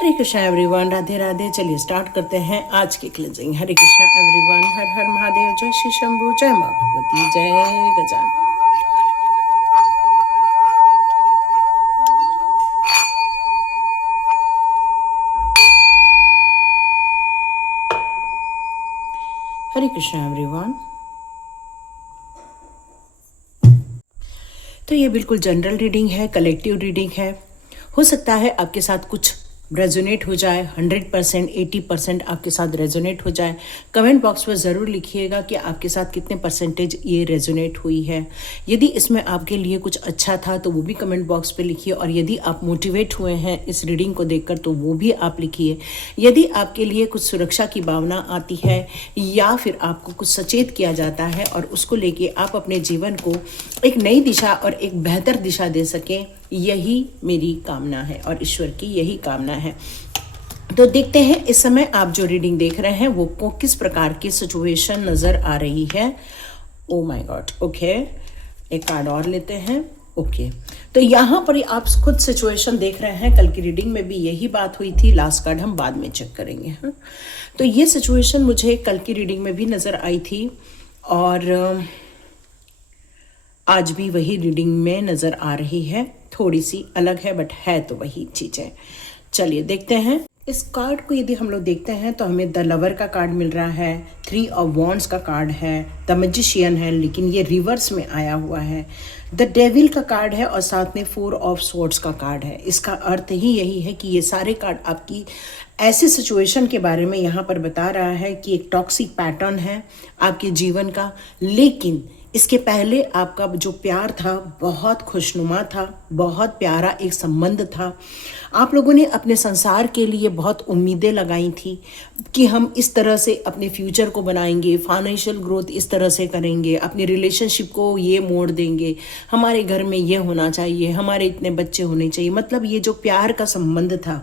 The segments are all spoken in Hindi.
हरे कृष्णा एवरीवन, राधे राधे। चलिए स्टार्ट करते हैं आज की क्लिंजिंग। हरे कृष्णा एवरीवन, हर हर महादेव, जय श्री शंभू, जय माँ भगवती, जय गजानन। हरे कृष्णा एवरीवन। तो ये बिल्कुल जनरल रीडिंग है, कलेक्टिव रीडिंग है। हो सकता है आपके साथ कुछ रेजोनेट हो जाए, 100%, 80% आपके साथ रेजोनेट हो जाए। कमेंट बॉक्स में ज़रूर लिखिएगा कि आपके साथ कितने परसेंटेज ये रेजोनेट हुई है। यदि इसमें आपके लिए कुछ अच्छा था तो वो भी कमेंट बॉक्स पे लिखिए, और यदि आप मोटिवेट हुए हैं इस रीडिंग को देखकर तो वो भी आप लिखिए। यदि आपके लिए कुछ सुरक्षा की भावना आती है या फिर आपको कुछ सचेत किया जाता है और उसको लेके आप अपने जीवन को एक नई दिशा और एक बेहतर दिशा दे सकें, यही मेरी कामना है और ईश्वर की यही कामना है। तो देखते हैं इस समय आप जो रीडिंग देख रहे हैं वो को किस प्रकार की सिचुएशन नज़र आ रही है। ओ माय गॉड, ओके, एक कार्ड और लेते हैं। ओके, तो यहाँ पर आप खुद सिचुएशन देख रहे हैं। कल की रीडिंग में भी यही बात हुई थी। लास्ट कार्ड हम बाद में चेक करेंगे। हाँ, तो ये सिचुएशन मुझे कल की रीडिंग में भी नज़र आई थी और आज भी वही रीडिंग में नज़र आ रही है। थोड़ी सी अलग है बट है तो वही चीज़ें। चलिए देखते हैं इस कार्ड को। यदि हम लोग देखते हैं तो हमें द लवर का कार्ड मिल रहा है, 3 ऑफ वॉन्ड्स का कार्ड है, द मैजिशियन है लेकिन ये रिवर्स में आया हुआ है, द डेविल का कार्ड है और साथ में 4 ऑफ स्वॉर्ड्स का कार्ड है। इसका अर्थ ही यही है कि ये सारे कार्ड आपकी ऐसी सिचुएशन के बारे में यहाँ पर बता रहा है कि एक टॉक्सिक पैटर्न है आपके जीवन का, लेकिन इसके पहले आपका जो प्यार था बहुत खुशनुमा था, बहुत प्यारा एक संबंध था। आप लोगों ने अपने संसार के लिए बहुत उम्मीदें लगाई थी कि हम इस तरह से अपने फ्यूचर को बनाएंगे, फाइनेंशियल ग्रोथ इस तरह से करेंगे, अपने रिलेशनशिप को ये मोड़ देंगे, हमारे घर में ये होना चाहिए, हमारे इतने बच्चे होने चाहिए। मतलब ये जो प्यार का संबंध था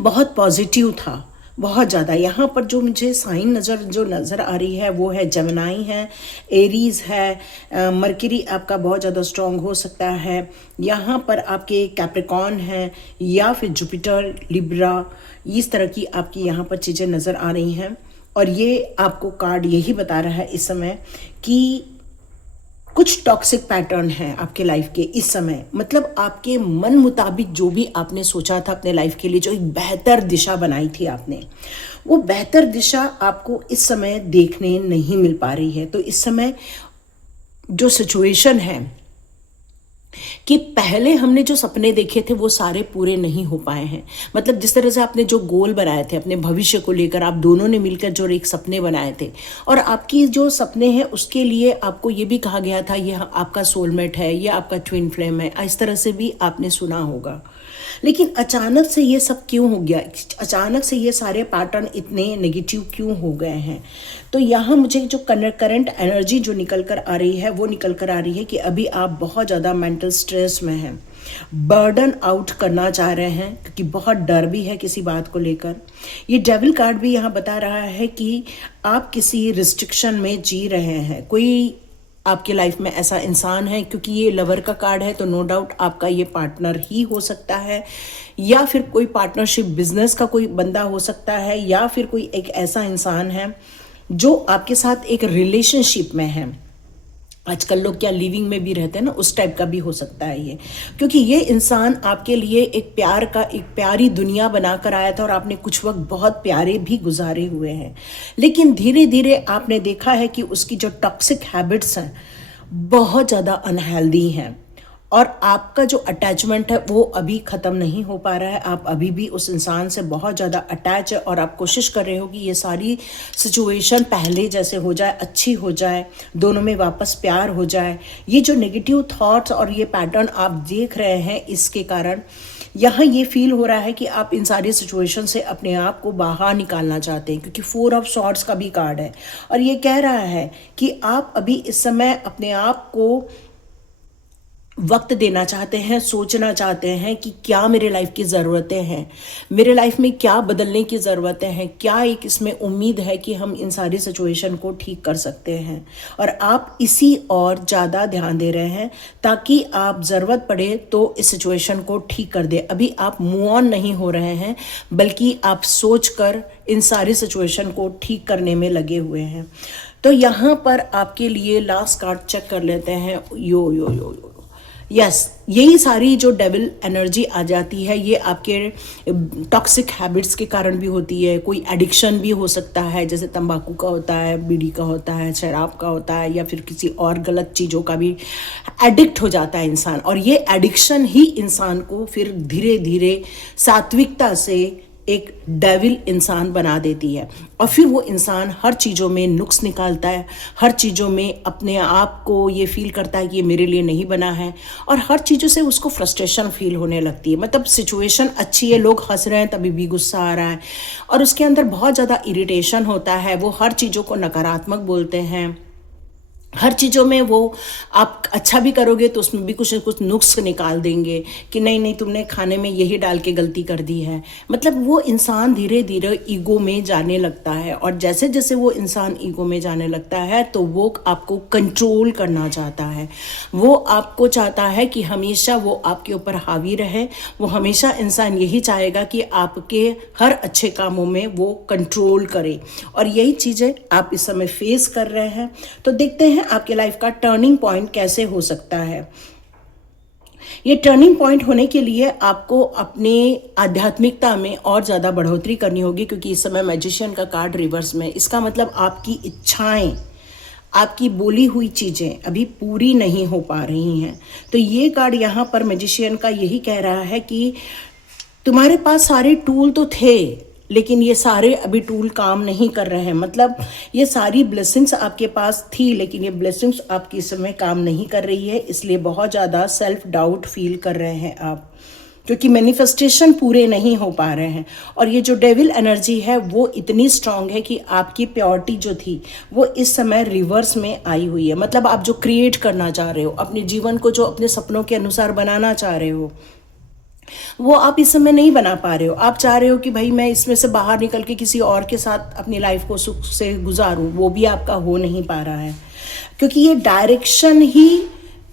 बहुत पॉजिटिव था, बहुत ज़्यादा। यहाँ पर जो मुझे साइन नज़र आ रही है वो है जेमिनी है, एरीज है, मरकरी आपका बहुत ज़्यादा स्ट्रॉन्ग हो सकता है। यहाँ पर आपके कैप्रिकॉर्न है या फिर जुपिटर, लिब्रा, इस तरह की आपकी यहाँ पर चीज़ें नज़र आ रही हैं। और ये आपको कार्ड यही बता रहा है इस समय कि कुछ टॉक्सिक पैटर्न हैं आपके लाइफ के इस समय। मतलब आपके मन मुताबिक जो भी आपने सोचा था अपने लाइफ के लिए, जो एक बेहतर दिशा बनाई थी आपने, वो बेहतर दिशा आपको इस समय देखने नहीं मिल पा रही है। तो इस समय जो सिचुएशन है कि पहले हमने जो सपने देखे थे वो सारे पूरे नहीं हो पाए हैं। मतलब जिस तरह से आपने जो गोल बनाए थे अपने भविष्य को लेकर, आप दोनों ने मिलकर जो एक सपने बनाए थे, और आपकी जो सपने हैं उसके लिए आपको ये भी कहा गया था ये आपका सोलमेट है, ये आपका ट्विन फ्लेम है, इस तरह से भी आपने सुना होगा। लेकिन अचानक से ये सब क्यों हो गया? अचानक से ये सारे पैटर्न इतने नेगेटिव क्यों हो गए हैं? तो यहाँ मुझे जो करंट एनर्जी जो निकल कर आ रही है वो निकल कर आ रही है कि अभी आप बहुत ज़्यादा मेंटल स्ट्रेस में हैं, बर्डन आउट करना चाह रहे हैं क्योंकि बहुत डर भी है किसी बात को लेकर। ये डेविल कार्ड भी यहाँ बता रहा है कि आप किसी रिस्ट्रिक्शन में जी रहे हैं। कोई आपके लाइफ में ऐसा इंसान है, क्योंकि ये लवर का कार्ड है तो नो डाउट आपका ये पार्टनर ही हो सकता है, या फिर कोई पार्टनरशिप बिजनेस का कोई बंदा हो सकता है, या फिर कोई एक ऐसा इंसान है जो आपके साथ एक रिलेशनशिप में है। आजकल लोग क्या लिविंग में भी रहते हैं ना, उस टाइप का भी हो सकता है ये, क्योंकि ये इंसान आपके लिए एक प्यार का एक प्यारी दुनिया बनाकर आया था और आपने कुछ वक्त बहुत प्यारे भी गुजारे हुए हैं। लेकिन धीरे धीरे आपने देखा है कि उसकी जो टॉक्सिक हैबिट्स हैं बहुत ज़्यादा अनहेल्दी हैं, और आपका जो अटैचमेंट है वो अभी ख़त्म नहीं हो पा रहा है। आप अभी भी उस इंसान से बहुत ज़्यादा अटैच है और आप कोशिश कर रहे हो कि ये सारी सिचुएशन पहले जैसे हो जाए, अच्छी हो जाए, दोनों में वापस प्यार हो जाए। ये जो नेगेटिव थॉट्स और ये पैटर्न आप देख रहे हैं, इसके कारण यहाँ ये फील हो रहा है कि आप इन सारी सिचुएशन से अपने आप को बाहर निकालना चाहते हैं, क्योंकि 4 ऑफ स्वॉर्ड्स का भी कार्ड है और ये कह रहा है कि आप अभी इस समय अपने आप को वक्त देना चाहते हैं, सोचना चाहते हैं कि क्या मेरे लाइफ की ज़रूरतें हैं, मेरे लाइफ में क्या बदलने की ज़रूरतें हैं, क्या एक इसमें उम्मीद है कि हम इन सारी सिचुएशन को ठीक कर सकते हैं। और आप इसी और ज़्यादा ध्यान दे रहे हैं ताकि आप ज़रूरत पड़े तो इस सिचुएशन को ठीक कर दे। अभी आप मूव ऑन नहीं हो रहे हैं, बल्कि आप सोच कर इन सारी सिचुएशन को ठीक करने में लगे हुए हैं। तो यहाँ पर आपके लिए लास्ट कार्ड चेक कर लेते हैं। यो यो यो यो यस, यही सारी जो डेविल एनर्जी आ जाती है ये आपके टॉक्सिक हैबिट्स के कारण भी होती है। कोई एडिक्शन भी हो सकता है, जैसे तंबाकू का होता है, बीड़ी का होता है, शराब का होता है, या फिर किसी और गलत चीज़ों का भी एडिक्ट हो जाता है इंसान। और ये एडिक्शन ही इंसान को फिर धीरे धीरे सात्विकता से एक डेविल इंसान बना देती है। और फिर वो इंसान हर चीज़ों में नुक्स निकालता है, हर चीज़ों में अपने आप को ये फील करता है कि ये मेरे लिए नहीं बना है, और हर चीज़ों से उसको फ्रस्ट्रेशन फील होने लगती है। मतलब सिचुएशन अच्छी है, लोग हंस रहे हैं, तभी भी गुस्सा आ रहा है, और उसके अंदर बहुत ज़्यादा इरिटेशन होता है। वो हर चीज़ों को नकारात्मक बोलते हैं, हर चीज़ों में वो आप अच्छा भी करोगे तो उसमें भी कुछ न कुछ नुक्स निकाल देंगे कि नहीं नहीं तुमने खाने में यही डाल के गलती कर दी है। मतलब वो इंसान धीरे धीरे ईगो में जाने लगता है, और जैसे जैसे वो इंसान ईगो में जाने लगता है तो वो आपको कंट्रोल करना चाहता है। वो आपको चाहता है कि हमेशा वो आपके ऊपर हावी रहे। वो हमेशा इंसान यही चाहेगा कि आपके हर अच्छे कामों में वो कंट्रोल करे, और यही चीज़ें आप इस समय फेस कर रहे हैं। तो देखते हैं आपके लाइफ का टर्निंग पॉइंट कैसे हो सकता है। ये टर्निंग पॉइंट होने के लिए आपको अपने आध्यात्मिकता में और ज़्यादा बढ़ोतरी करनी होगी, क्योंकि इस समय मैजिशियन का कार्ड रिवर्स में। इसका मतलब आपकी इच्छाएं, आपकी बोली हुई चीज़ें अभी पूरी नहीं हो पा रही हैं। तो ये कार्ड यहाँ पर मैजिशियन का यही कह रहा है कि तुम्हारे पास सारे टूल तो थे, लेकिन ये सारे अभी टूल काम नहीं कर रहे हैं। मतलब ये सारी ब्लेसिंग्स आपके पास थी, लेकिन ये ब्लेसिंग्स आपकी इस समय काम नहीं कर रही है, इसलिए बहुत ज़्यादा सेल्फ डाउट फील कर रहे हैं आप, क्योंकि मैनिफेस्टेशन पूरे नहीं हो पा रहे हैं। और ये जो डेविल एनर्जी है वो इतनी स्ट्रांग है कि आपकी प्योरिटी जो थी वो इस समय रिवर्स में आई हुई है। मतलब आप जो क्रिएट करना चाह रहे हो, अपने जीवन को जो अपने सपनों के अनुसार बनाना चाह रहे हो, वो आप इस समय नहीं बना पा रहे हो। आप चाह रहे हो कि भाई मैं इसमें से बाहर निकल के किसी और के साथ अपनी लाइफ को सुख से गुजारूं, वो भी आपका हो नहीं पा रहा है, क्योंकि ये डायरेक्शन ही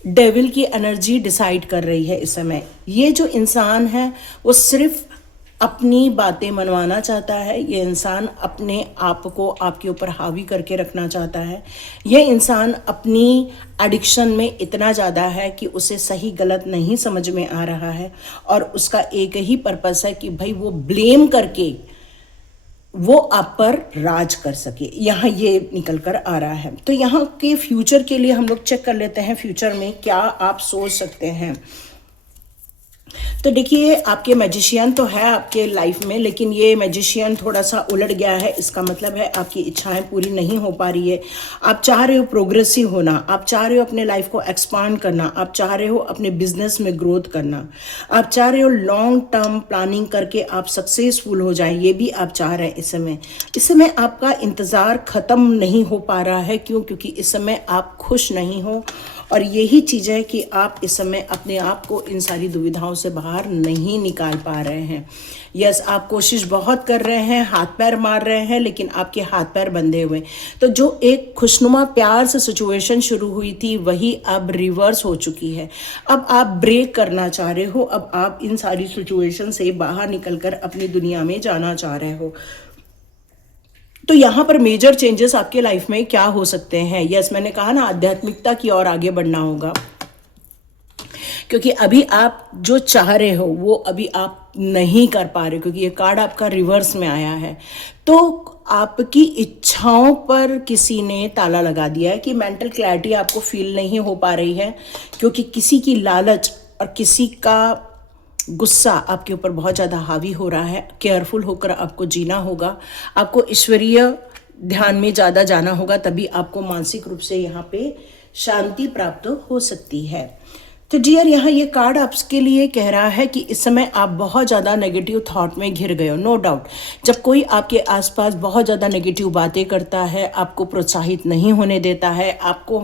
डेविल की एनर्जी डिसाइड कर रही है इस समय। ये जो इंसान है वो सिर्फ अपनी बातें मनवाना चाहता है। ये इंसान अपने आप को आपके ऊपर हावी करके रखना चाहता है। ये इंसान अपनी एडिक्शन में इतना ज़्यादा है कि उसे सही गलत नहीं समझ में आ रहा है, और उसका एक ही पर्पस है कि भाई वो ब्लेम करके वो आप पर राज कर सके। यहाँ ये निकल कर आ रहा है। तो यहाँ के फ्यूचर के लिए हम लोग चेक कर लेते हैं फ्यूचर में क्या आप सोच सकते हैं। तो देखिए, आपके मैजिशियन तो है आपके लाइफ में, लेकिन ये मैजिशियन थोड़ा सा उलट गया है। इसका मतलब है आपकी इच्छाएं पूरी नहीं हो पा रही है। आप चाह रहे हो प्रोग्रेसिव होना, आप चाह रहे हो अपने लाइफ को एक्सपांड करना, आप चाह रहे हो अपने बिजनेस में ग्रोथ करना, आप चाह रहे हो लॉन्ग टर्म प्लानिंग करके आप सक्सेसफुल हो जाएं, ये भी आप चाह रहे हैं। इस समय आपका इंतज़ार ख़त्म नहीं हो पा रहा है। क्यों? क्योंकि इस समय आप खुश नहीं हो, और यही चीज़ है कि आप इस समय अपने आप को इन सारी दुविधाओं से बाहर नहीं निकाल पा रहे हैं। यस, आप कोशिश बहुत कर रहे हैं, हाथ पैर मार रहे हैं, लेकिन आपके हाथ पैर बंधे हुए। तो जो एक खुशनुमा प्यार से सिचुएशन शुरू हुई थी वही अब रिवर्स हो चुकी है। अब आप ब्रेक करना चाह रहे हो, अब आप इन सारी सिचुएशन से बाहर निकलकर अपनी दुनिया में जाना चाह रहे हो। तो यहाँ पर मेजर चेंजेस आपके लाइफ में क्या हो सकते हैं? यस, मैंने कहा ना, आध्यात्मिकता की ओर आगे बढ़ना होगा, क्योंकि अभी आप जो चाह रहे हो वो अभी आप नहीं कर पा रहे, क्योंकि ये कार्ड आपका रिवर्स में आया है। तो आपकी इच्छाओं पर किसी ने ताला लगा दिया है कि मेंटल क्लैरिटी आपको फील नहीं हो पा रही है, क्योंकि किसी की लालच और किसी का गुस्सा आपके ऊपर बहुत ज़्यादा हावी हो रहा है। केयरफुल होकर आपको जीना होगा, आपको ईश्वरीय ध्यान में ज़्यादा जाना होगा, तभी आपको मानसिक रूप से यहाँ पे शांति प्राप्त हो सकती है। तो डियर, यहाँ ये कार्ड आपके लिए कह रहा है कि इस समय आप बहुत ज़्यादा नेगेटिव थॉट में घिर गए हो। नो डाउट, जब कोई आपके आसपास बहुत ज़्यादा नेगेटिव बातें करता है, आपको प्रोत्साहित नहीं होने देता है, आपको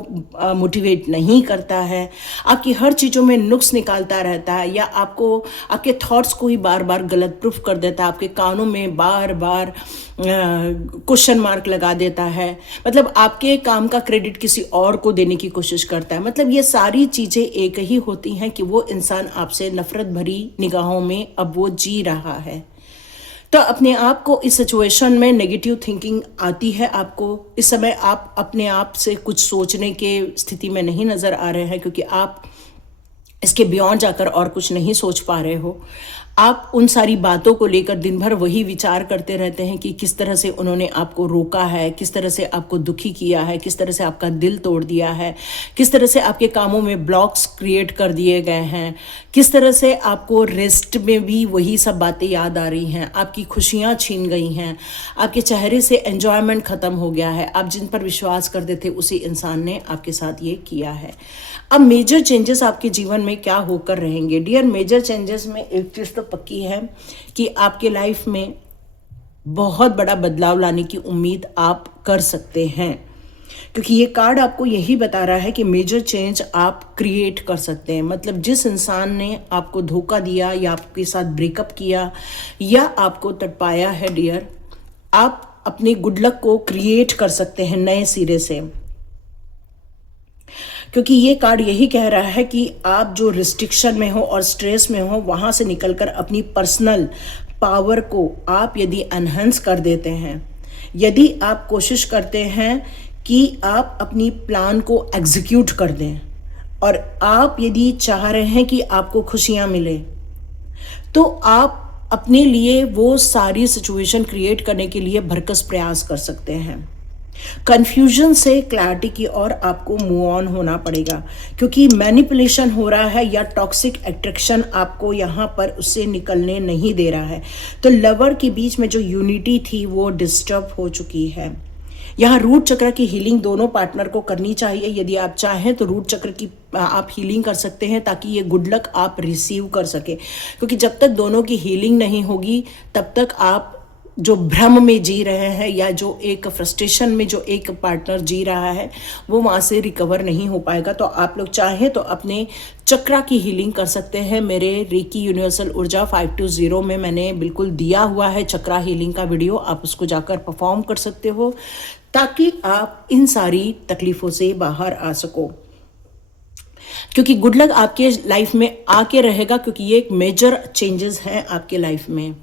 मोटिवेट नहीं करता है, आपकी हर चीज़ों में नुक्स निकालता रहता है, या आपको आपके थॉट्स को ही बार बार गलत प्रूफ कर देता है, आपके कानों में बार बार क्वेश्चन मार्क लगा देता है, मतलब आपके काम का क्रेडिट किसी और को देने की कोशिश करता है, मतलब ये सारी चीज़ें एक ही होती हैं कि वो इंसान आपसे नफरत भरी निगाहों में अब वो जी रहा है। तो अपने आप को इस सिचुएशन में नेगेटिव थिंकिंग आती है आपको। इस समय आप अपने आप से कुछ सोचने के स्थिति में नहीं नज़र आ रहे हैं, क्योंकि आप इसके बियॉन्ड जाकर और कुछ नहीं सोच पा रहे हो। आप उन सारी बातों को लेकर दिन भर वही विचार करते रहते हैं कि किस तरह से उन्होंने आपको रोका है, किस तरह से आपको दुखी किया है, किस तरह से आपका दिल तोड़ दिया है, किस तरह से आपके कामों में ब्लॉक्स क्रिएट कर दिए गए हैं, किस तरह से आपको रेस्ट में भी वही सब बातें याद आ रही हैं, आपकी खुशियाँ छीन गई हैं, आपके चेहरे से एन्जॉयमेंट ख़त्म हो गया है, आप जिन पर विश्वास करते थे उसी इंसान ने आपके साथ ये किया है। अब मेजर चेंजेस आपके जीवन में क्या होकर रहेंगे डियर? मेजर चेंजेस में एक चीज़ तो पक्की है कि आपके लाइफ में बहुत बड़ा बदलाव लाने की उम्मीद आप कर सकते हैं, क्योंकि ये कार्ड आपको यही बता रहा है कि मेजर चेंज आप क्रिएट कर सकते हैं। मतलब जिस इंसान ने आपको धोखा दिया या आपके साथ ब्रेकअप किया या आपको तड़पाया है डियर, आप अपने गुड लक को क्रिएट कर सकते हैं नए सिरे से, क्योंकि ये कार्ड यही कह रहा है कि आप जो रिस्ट्रिक्शन में हो और स्ट्रेस में हो, वहाँ से निकलकर अपनी पर्सनल पावर को आप यदि एनहांस कर देते हैं, यदि आप कोशिश करते हैं कि आप अपनी प्लान को एग्जीक्यूट कर दें, और आप यदि चाह रहे हैं कि आपको खुशियाँ मिले, तो आप अपने लिए वो सारी सिचुएशन क्रिएट करने के लिए भरकस प्रयास कर सकते हैं। कंफ्यूजन से क्लैरिटी की ओर आपको मूव ऑन होना पड़ेगा, क्योंकि मैनिपुलेशन हो रहा है या टॉक्सिक अट्रैक्शन आपको यहाँ पर उससे निकलने नहीं दे रहा है। तो लवर के बीच में जो यूनिटी थी वो डिस्टर्ब हो चुकी है। यहाँ रूट चक्र की हीलिंग दोनों पार्टनर को करनी चाहिए। यदि आप चाहें तो रूट चक्र की आप हीलिंग कर सकते हैं, ताकि ये गुड लक आप रिसीव कर सके, क्योंकि जब तक दोनों की हीलिंग नहीं होगी तब तक आप जो भ्रम में जी रहे हैं या जो एक फ्रस्ट्रेशन में जो एक पार्टनर जी रहा है वो वहाँ से रिकवर नहीं हो पाएगा। तो आप लोग चाहें तो अपने चक्रा की हीलिंग कर सकते हैं। मेरे रेकी यूनिवर्सल ऊर्जा 520 में मैंने बिल्कुल दिया हुआ है चक्रा हीलिंग का वीडियो, आप उसको जाकर परफॉर्म कर सकते हो, ताकि आप इन सारी तकलीफ़ों से बाहर आ सको, क्योंकि गुड लक आपके लाइफ में आके रहेगा, क्योंकि ये एक मेजर चेंजेस हैं आपके लाइफ में।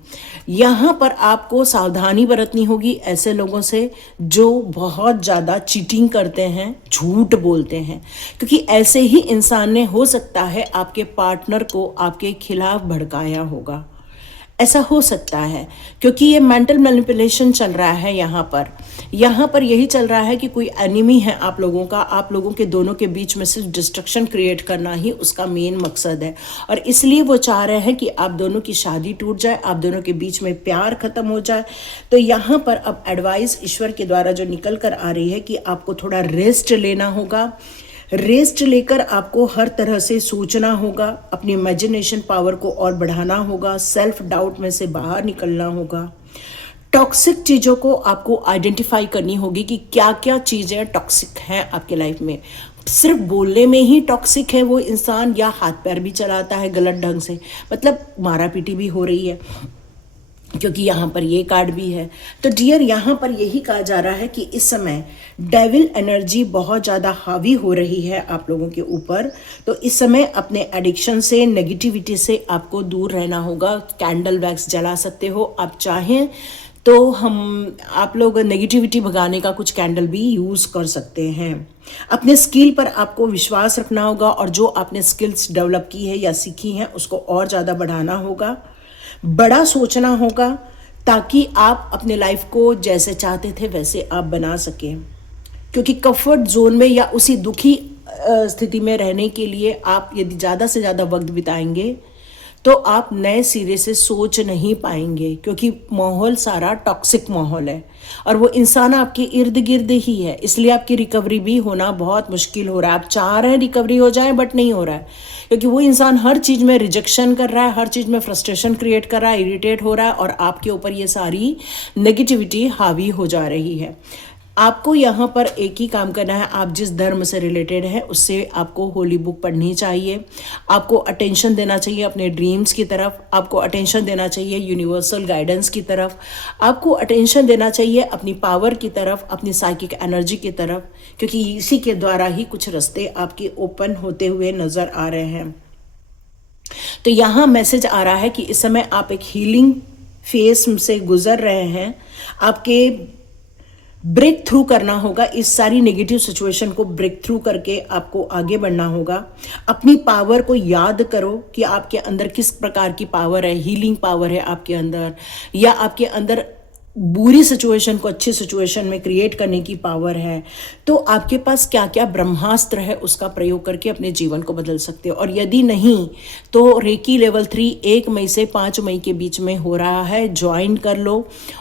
यहाँ पर आपको सावधानी बरतनी होगी ऐसे लोगों से जो बहुत ज़्यादा चीटिंग करते हैं, झूठ बोलते हैं, क्योंकि ऐसे ही इंसान ने हो सकता है आपके पार्टनर को आपके खिलाफ भड़काया होगा। ऐसा हो सकता है, क्योंकि ये मेंटल मैनिपुलेशन चल रहा है। यहाँ पर यही चल रहा है कि कोई एनिमी है आप लोगों का, आप लोगों के दोनों के बीच में सिर्फ डिस्ट्रक्शन क्रिएट करना ही उसका मेन मकसद है, और इसलिए वो चाह रहे हैं कि आप दोनों की शादी टूट जाए, आप दोनों के बीच में प्यार खत्म हो जाए। तो यहाँ पर अब एडवाइस ईश्वर के द्वारा जो निकल कर आ रही है कि आपको थोड़ा रेस्ट लेना होगा। रेस्ट लेकर आपको हर तरह से सोचना होगा, अपनी इमेजिनेशन पावर को और बढ़ाना होगा, सेल्फ डाउट में से बाहर निकलना होगा। टॉक्सिक चीज़ों को आपको आइडेंटिफाई करनी होगी कि क्या क्या चीज़ें टॉक्सिक हैं आपके लाइफ में। सिर्फ बोलने में ही टॉक्सिक है वो इंसान, या हाथ पैर भी चलाता है गलत ढंग से, मतलब मारा पीटी भी हो रही है, क्योंकि यहाँ पर ये कार्ड भी है। तो डियर, यहाँ पर यही कहा जा रहा है कि इस समय डेविल एनर्जी बहुत ज़्यादा हावी हो रही है आप लोगों के ऊपर। तो इस समय अपने एडिक्शन से, नेगेटिविटी से आपको दूर रहना होगा। कैंडल वैक्स जला सकते हो, आप चाहें तो आप लोग नेगेटिविटी भगाने का कुछ कैंडल भी यूज़ कर सकते हैं। अपने स्किल पर आपको विश्वास रखना होगा, और जो आपने स्किल्स डेवलप की है या सीखी हैं उसको और ज़्यादा बढ़ाना होगा। बड़ा सोचना होगा, ताकि आप अपने लाइफ को जैसे चाहते थे वैसे आप बना सकें, क्योंकि कंफर्ट जोन में या उसी दुखी स्थिति में रहने के लिए आप यदि ज़्यादा से ज़्यादा वक्त बिताएंगे तो आप नए सिरे से सोच नहीं पाएंगे, क्योंकि माहौल सारा टॉक्सिक माहौल है और वो इंसान आपके इर्द गिर्द ही है। इसलिए आपकी रिकवरी भी होना बहुत मुश्किल हो रहा है। आप चाह रहे हैं रिकवरी हो जाए बट नहीं हो रहा है, क्योंकि वो इंसान हर चीज़ में रिजेक्शन कर रहा है, हर चीज़ में फ्रस्ट्रेशन क्रिएट कर रहा है, इरिटेट हो रहा है और आपके ऊपर ये सारी नेगेटिविटी हावी हो जा रही है। आपको यहाँ पर एक ही काम करना है, आप जिस धर्म से रिलेटेड है उससे आपको होली बुक पढ़नी चाहिए। आपको अटेंशन देना चाहिए अपने ड्रीम्स की तरफ, आपको अटेंशन देना चाहिए यूनिवर्सल गाइडेंस की तरफ, आपको अटेंशन देना चाहिए अपनी पावर की तरफ, अपनी साइकिक एनर्जी की तरफ, क्योंकि इसी के द्वारा ही कुछ रास्ते आपके ओपन होते हुए नज़र आ रहे हैं। तो यहाँ मैसेज आ रहा है कि इस समय आप एक हीलिंग फेस से गुजर रहे हैं। आपके ब्रेक थ्रू करना होगा, इस सारी नेगेटिव सिचुएशन को ब्रेक थ्रू करके आपको आगे बढ़ना होगा। अपनी पावर को याद करो कि आपके अंदर किस प्रकार की पावर है, हीलिंग पावर है आपके अंदर, या आपके अंदर बुरी सिचुएशन को अच्छी सिचुएशन में क्रिएट करने की पावर है। तो आपके पास क्या क्या ब्रह्मास्त्र है उसका प्रयोग करके अपने जीवन को बदल सकते हो। और यदि नहीं तो रेकी लेवल 3 1 मई से 5 मई के बीच में हो रहा है, ज्वाइन कर लो।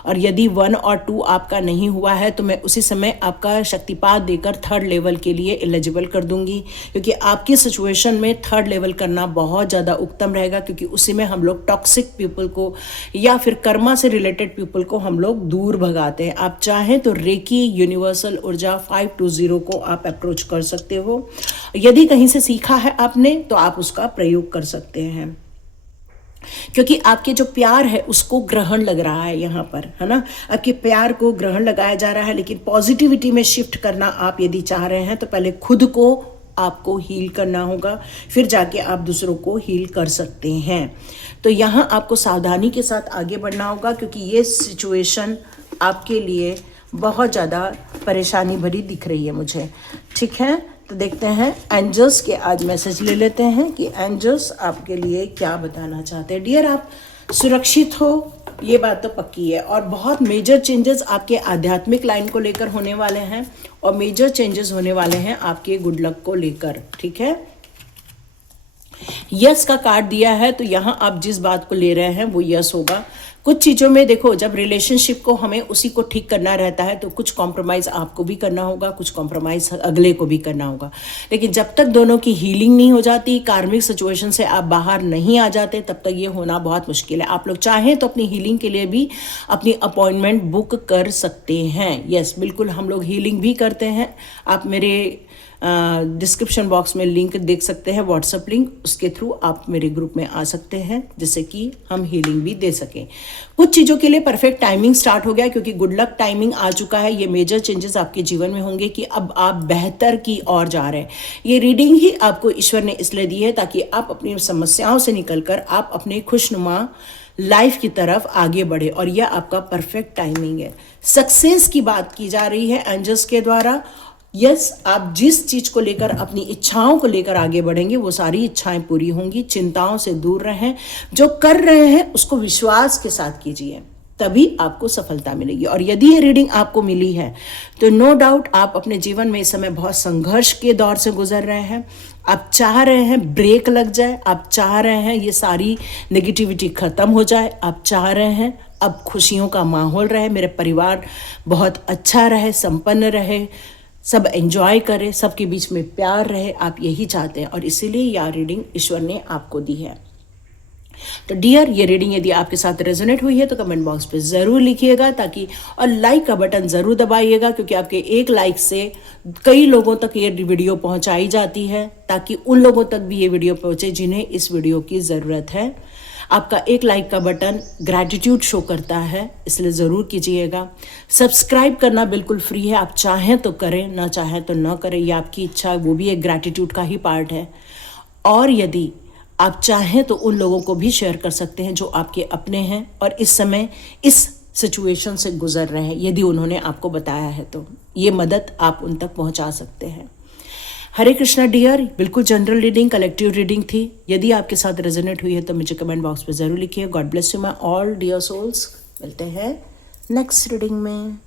और यदि 1 और 2 आपका नहीं हुआ है तो मैं उसी समय आपका शक्तिपात देकर 3rd लेवल के लिए एलिजिबल कर दूंगी, क्योंकि आपकी सिचुएशन में 3rd लेवल करना बहुत ज़्यादा उत्तम रहेगा, क्योंकि उसी में हम लोग टॉक्सिक पीपल को या फिर कर्मा से रिलेटेड पीपल को हम लोग दूर भगाते हैं। आप चाहें तो रेकी यूनिवर्सल ऊर्जा 520 को आप अप्रोच कर सकते हो। यदि कहीं से सीखा है आपने तो आप उसका प्रयोग कर सकते हैं, क्योंकि आपके जो प्यार है उसको ग्रहण लग रहा है यहाँ पर, है ना। आपके प्यार को ग्रहण लगाया जा रहा है, लेकिन पॉजिटिविटी में शिफ्ट करना आप यदि चाह रहे हैं तो पहले खुद को आपको हील करना होगा, फिर जाके आप दूसरों को हील कर सकते हैं। तो यहाँ आपको सावधानी के साथ आगे बढ़ना होगा, क्योंकि ये सिचुएशन आपके लिए बहुत ज़्यादा परेशानी भरी दिख रही है मुझे। ठीक है, तो देखते हैं एंजल्स के आज मैसेज ले लेते हैं कि एंजल्स आपके लिए क्या बताना चाहते हैं। डियर, आप सुरक्षित हो, ये बात तो पक्की है, और बहुत मेजर चेंजेस आपके आध्यात्मिक लाइन को लेकर होने वाले हैं और मेजर चेंजेस होने वाले हैं आपके गुड लक को लेकर। ठीक है, यस का कार्ड दिया है, तो यहाँ आप जिस बात को ले रहे हैं वो यस होगा। कुछ चीज़ों में देखो, जब रिलेशनशिप को हमें उसी को ठीक करना रहता है तो कुछ कॉम्प्रोमाइज़ आपको भी करना होगा, कुछ कॉम्प्रोमाइज़ अगले को भी करना होगा। लेकिन जब तक दोनों की हीलिंग नहीं हो जाती, कार्मिक सिचुएशन से आप बाहर नहीं आ जाते, तब तक ये होना बहुत मुश्किल है। आप लोग चाहें तो अपनी हीलिंग के लिए भी अपनी अपॉइंटमेंट बुक कर सकते हैं। यस, बिल्कुल, हम लोग हीलिंग भी करते हैं। आप मेरे डिस्क्रिप्शन बॉक्स में लिंक देख सकते हैं, व्हाट्सएप लिंक, उसके थ्रू आप मेरे ग्रुप में आ सकते हैं, जिससे कि हम हीलिंग भी दे सकें। कुछ चीज़ों के लिए परफेक्ट टाइमिंग स्टार्ट हो गया, क्योंकि गुड लक टाइमिंग आ चुका है। ये मेजर चेंजेस आपके जीवन में होंगे कि अब आप बेहतर की ओर जा रहे हैं। ये रीडिंग ही आपको ईश्वर ने इसलिए दी है ताकि आप अपनी समस्याओं से निकलकर आप अपने खुशनुमा लाइफ की तरफ आगे बढ़े, और यह आपका परफेक्ट टाइमिंग है। सक्सेस की बात की जा रही है एंजल्स के द्वारा। यस, आप जिस चीज़ को लेकर, अपनी इच्छाओं को लेकर आगे बढ़ेंगे वो सारी इच्छाएं पूरी होंगी। चिंताओं से दूर रहें, जो कर रहे हैं उसको विश्वास के साथ कीजिए, तभी आपको सफलता मिलेगी। और यदि ये रीडिंग आपको मिली है तो नो डाउट आप अपने जीवन में इस समय बहुत संघर्ष के दौर से गुजर रहे हैं। आप चाह रहे हैं ब्रेक लग जाए, आप चाह रहे हैं ये सारी नेगेटिविटी खत्म हो जाए, आप चाह रहे हैं अब खुशियों का माहौल रहे, मेरे परिवार बहुत अच्छा रहे, संपन्न रहे, सब एंजॉय करें, सबके बीच में प्यार रहे। आप यही चाहते हैं और इसीलिए यह रीडिंग ईश्वर ने आपको दी है। तो डियर, ये रीडिंग यदि आपके साथ रेजोनेट हुई है तो कमेंट बॉक्स पे ज़रूर लिखिएगा, ताकि, और लाइक का बटन ज़रूर दबाइएगा, क्योंकि आपके एक लाइक से कई लोगों तक ये वीडियो पहुंचाई जाती है, ताकि उन लोगों तक भी ये वीडियो पहुंचे जिन्हें इस वीडियो की ज़रूरत है। आपका एक लाइक का बटन ग्रैटिट्यूड शो करता है, इसलिए ज़रूर कीजिएगा। सब्सक्राइब करना बिल्कुल फ्री है, आप चाहें तो करें, ना चाहें तो ना करें, ये आपकी इच्छा, वो भी एक ग्रैटिट्यूड का ही पार्ट है। और यदि आप चाहें तो उन लोगों को भी शेयर कर सकते हैं जो आपके अपने हैं और इस समय इस सिचुएशन से गुजर रहे हैं। यदि उन्होंने आपको बताया है तो ये मदद आप उन तक पहुंचा सकते हैं। हरे कृष्णा डियर, बिल्कुल जनरल रीडिंग, कलेक्टिव रीडिंग थी। यदि आपके साथ रेजोनेट हुई है तो मुझे कमेंट बॉक्स में ज़रूर लिखिए। God bless you my all dear souls. मिलते हैं नेक्स्ट रीडिंग में।